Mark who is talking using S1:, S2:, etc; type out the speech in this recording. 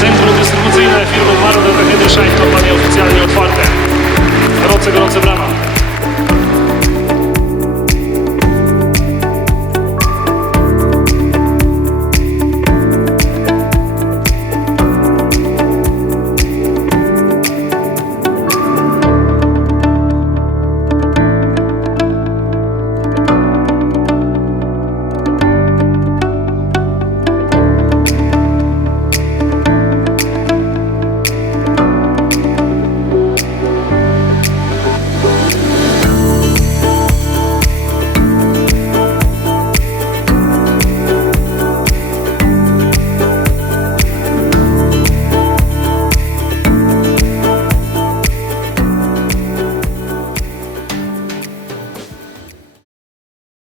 S1: Centrum dystrybucyjne firmy Maruda Technicznej to planie oficjalnie otwarte. Roce gorące brawa.